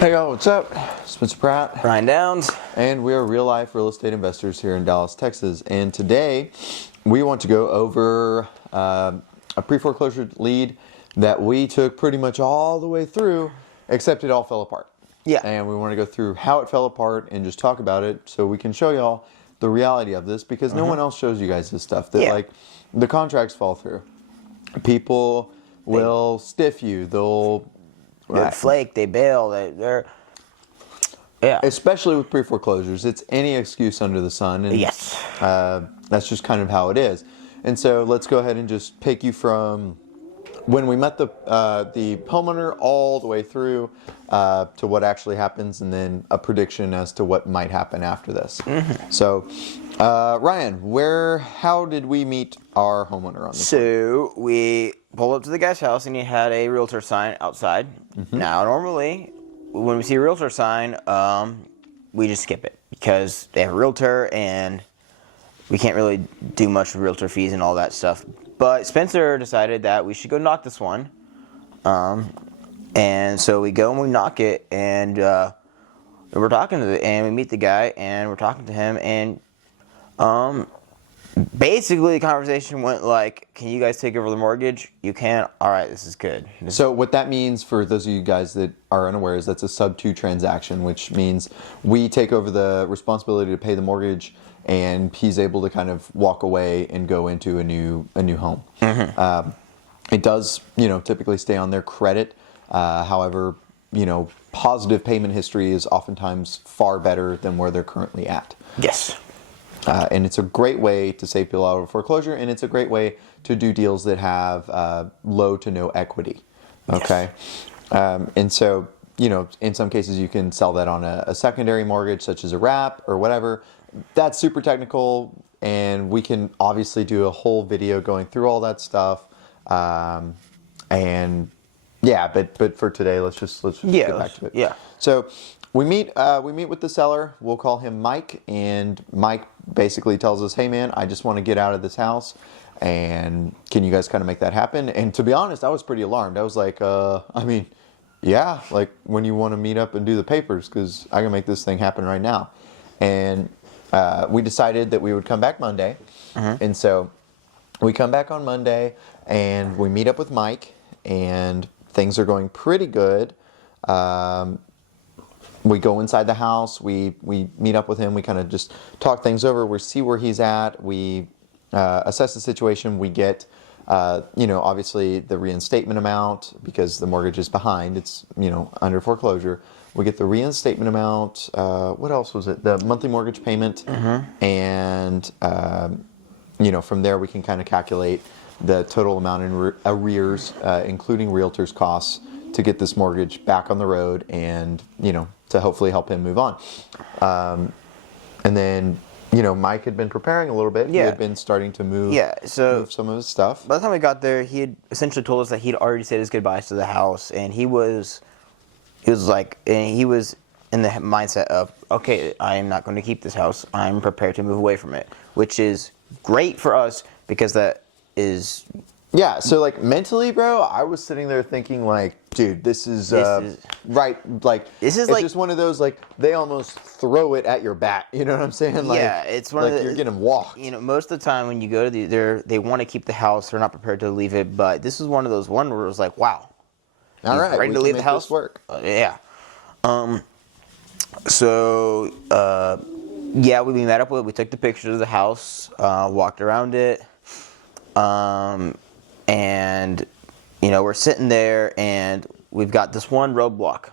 Hey y'all, what's up? Spencer Pratt. Ryan Downs. And we are real life real estate investors here in Dallas, Texas. And today we want to go over a pre-foreclosure lead that we took pretty much all the way through, except it all fell apart. Yeah. And we want to go through how it fell apart and just talk about it so we can show y'all the reality of this, because no one else shows you guys this stuff. That like the contracts fall through. People will stiff you. They'll flake, they bail, they're especially with pre-foreclosures, it's any excuse under the sun, and that's just kind of how it is. And so let's go ahead and just take you from when we met the homeowner all the way through to what actually happens, and then a prediction as to what might happen after this. So Ryan, how did we meet our homeowner on this? So we pulled up to the guy's house and he had a realtor sign outside. Now normally when we see a realtor sign, we just skip it because they have a realtor and we can't really do much with realtor fees and all that stuff. But Spencer decided that we should go knock this one. And so we go and we knock it, and we're talking to and we meet the guy and we're talking to him, and basically the conversation went like, can you guys take over the mortgage? You can? All right, this is good. So what that means for those of you guys that are unaware is that's a sub-2 transaction, which means we take over the responsibility to pay the mortgage, and he's able to kind of walk away and go into a new home. It does, typically stay on their credit. However, positive payment history is oftentimes far better than where they're currently at. Yes. And it's a great way to save people out of foreclosure, and it's a great way to do deals that have low to no equity. Okay. Yes. And so, in some cases you can sell that on a secondary mortgage, such as a wrap or whatever. That's super technical, and we can obviously do a whole video going through all that stuff. But for today, let's just get back to it. Yeah. So we meet with the seller. We'll call him Mike, and Mike basically tells us, "Hey man, I just want to get out of this house, and can you guys kind of make that happen?" And to be honest, I was pretty alarmed. I was like, yeah, like when you want to meet up and do the papers, because I can make this thing happen right now. And we decided that we would come back Monday, and so we come back on Monday and we meet up with Mike, and things are going pretty good. We go inside the house, we meet up with him, we kind of just talk things over, we see where he's at, we assess the situation, we get, obviously the reinstatement amount, because the mortgage is behind, it's, under foreclosure. We get the reinstatement amount, what else was it? The monthly mortgage payment, and, from there we can kind of calculate the total amount in arrears, including realtor's costs, to get this mortgage back on the road and, to hopefully help him move on. And then, Mike had been preparing a little bit. He had been starting to move some of his stuff. By the time we got there, he had essentially told us that he'd already said his goodbyes to the house, and he was in the mindset of, okay, I am not going to keep this house. I'm prepared to move away from it, which is great for us because that is... Yeah, so like mentally, bro, I was sitting there thinking like, dude, this is right. Like, this is it's just one of those, like, they almost throw it at your bat. You know what I'm saying? Like, yeah, it's one of the, you're getting walked. Most of the time when you go to they want to keep the house. They're not prepared to leave it. But this is one of those where it was like, wow, all right, ready to leave the house. Work. Yeah. We met up with it. We took the pictures of the house, walked around it. And, we're sitting there and we've got this one roadblock,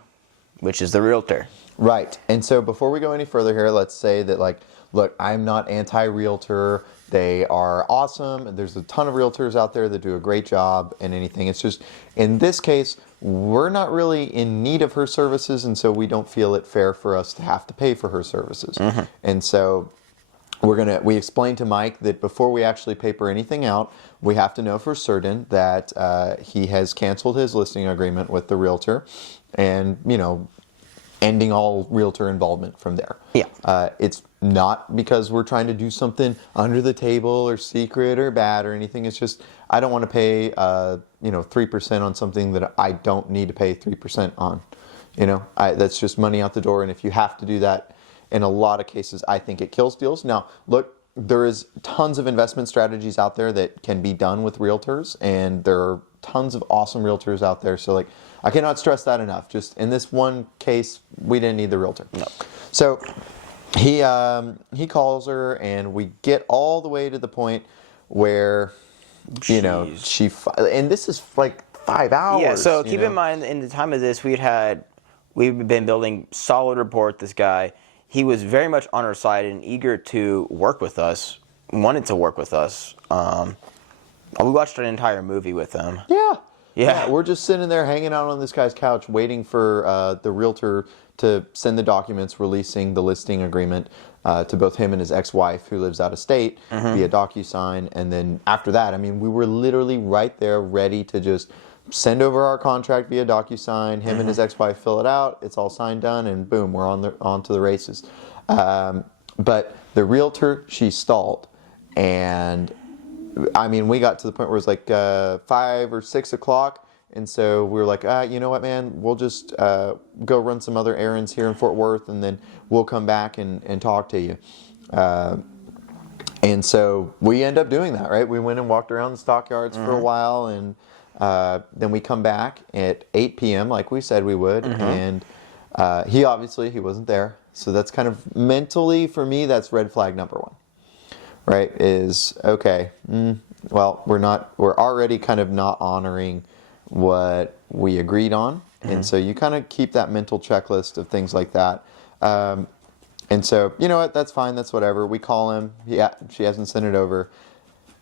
which is the realtor. Right. And so before we go any further here, let's say that, like, look, I'm not anti-realtor. They are awesome. And there's a ton of realtors out there that do a great job and anything. It's just, in this case, we're not really in need of her services. And so we don't feel it fair for us to have to pay for her services. And so we explained to Mike that before we actually paper anything out, we have to know for certain that he has canceled his listing agreement with the realtor, and ending all realtor involvement from there. Yeah. It's not because we're trying to do something under the table or secret or bad or anything. It's just I don't want to pay 3% on something that I don't need to pay 3% on. That's just money out the door. And if you have to do that, in a lot of cases, I think it kills deals. Now, look, there is tons of investment strategies out there that can be done with realtors, and there are tons of awesome realtors out there. So, like, I cannot stress that enough. Just in this one case, we didn't need the realtor. No. So he calls her, and we get all the way to the point where, and this is like 5 hours. Yeah, so keep in mind, in the time of this, we've been building solid rapport with this guy. He was very much on our side and eager to work with us, wanted to work with us. We watched an entire movie with him. Yeah, we're just sitting there hanging out on this guy's couch waiting for the realtor to send the documents releasing the listing agreement to both him and his ex-wife, who lives out of state, via DocuSign. And then after that, I mean, we were literally right there ready to just send over our contract via DocuSign, him and his ex-wife fill it out, it's all signed, done, and boom, we're on to the races. But the realtor, she stalled. And I mean, we got to the point where it was like 5 or 6 o'clock. And so we were like, you know what, man, we'll just go run some other errands here in Fort Worth, and then we'll come back and talk to you. And so we end up doing that, right? We went and walked around the stockyards for a while, and then we come back at 8 p.m. like we said we would. And he wasn't there. So that's kind of mentally, for me, that's red flag number one, right? Is, okay, well, we're already kind of not honoring what we agreed on. And so you kind of keep that mental checklist of things like that. And so, you know what, that's fine, that's whatever. We call him, she hasn't sent it over.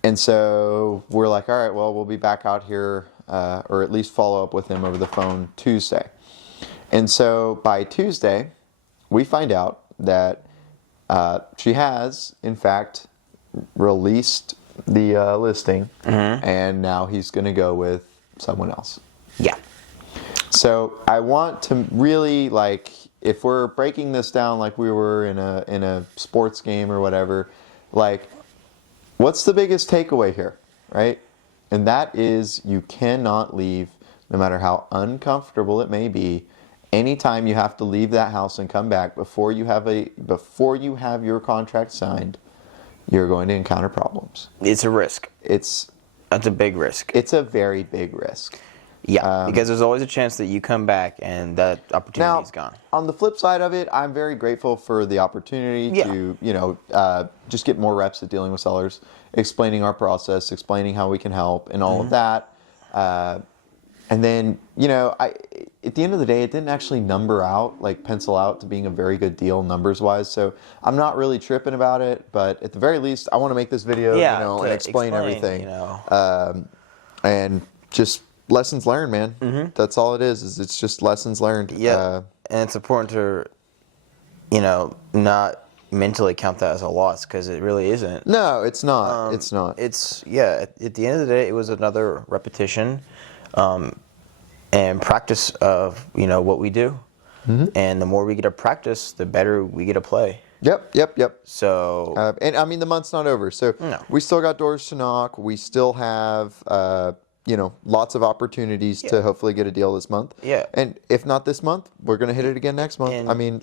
And so we're like, all right, well, we'll be back out here, or at least follow up with him over the phone Tuesday. And so by Tuesday, we find out that she has, in fact, released the listing, and now he's going to go with someone else. Yeah. So I want to really, like, if we're breaking this down like we were in a sports game or whatever, like, what's the biggest takeaway here, right? And that is, you cannot leave, no matter how uncomfortable it may be. Anytime you have to leave that house and come back before you have your contract signed, you're going to encounter problems. It's a risk. That's a big risk. It's a very big risk. Yeah, because there's always a chance that you come back and that opportunity is gone. On the flip side of it, I'm very grateful for the opportunity to, just get more reps at dealing with sellers, explaining our process, explaining how we can help, and all of that. And then, at the end of the day, it didn't actually pencil out to being a very good deal numbers-wise. So I'm not really tripping about it, but at the very least, I want to make this video, and explain everything. And just lessons learned, man. That's all it is it's just lessons learned. Yeah, and it's important to, not mentally count that as a loss, because it really isn't. No, it's not. It's not. At the end of the day, it was another repetition and practice of, what we do. And the more we get to practice, the better we get to play. Yep. So, and I mean, the month's not over. So we still got doors to knock. We still have, lots of opportunities to hopefully get a deal this month. Yeah. And if not this month, we're going to hit it again next month. And I mean,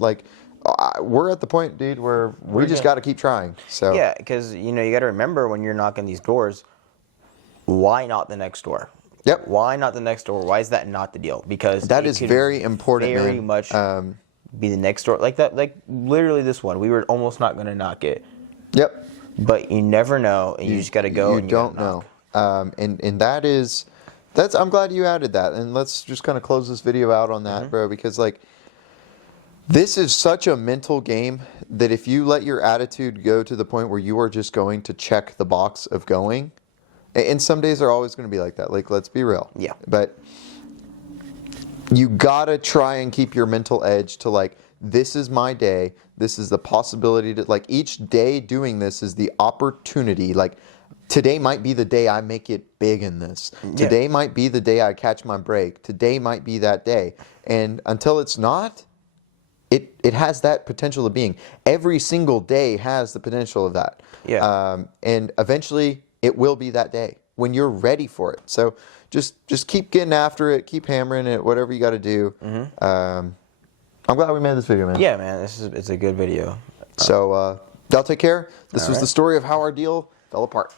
we're at the point, dude, where we just got to keep trying. So yeah, because, you got to remember, when you're knocking these doors, why not the next door? Yep. Why not the next door? Why is that not the deal? Because that is very important, very man. much be the next door. Like that, like literally this one, we were almost not going to knock it. Yep. But you never know, and you just got to go. You don't know. And that's I'm glad you added that. And let's just kind of close this video out on that, bro, because this is such a mental game that if you let your attitude go to the point where you are just going to check the box of going, and some days are always going to be like that. Like, let's be real. Yeah. But you gotta try and keep your mental edge to this is my day. This is the possibility to each day doing this is the opportunity. Today might be the day I make it big in this. Today might be the day I catch my break. Today might be that day. And until it's not, it has that potential of being. Every single day has the potential of that. Yeah. And eventually it will be that day when you're ready for it. So just keep getting after it, keep hammering it, whatever you got to do. I'm glad we made this video, man. Yeah, man, it's a good video. So y'all take care. This All was right. the story of how our deal fell apart.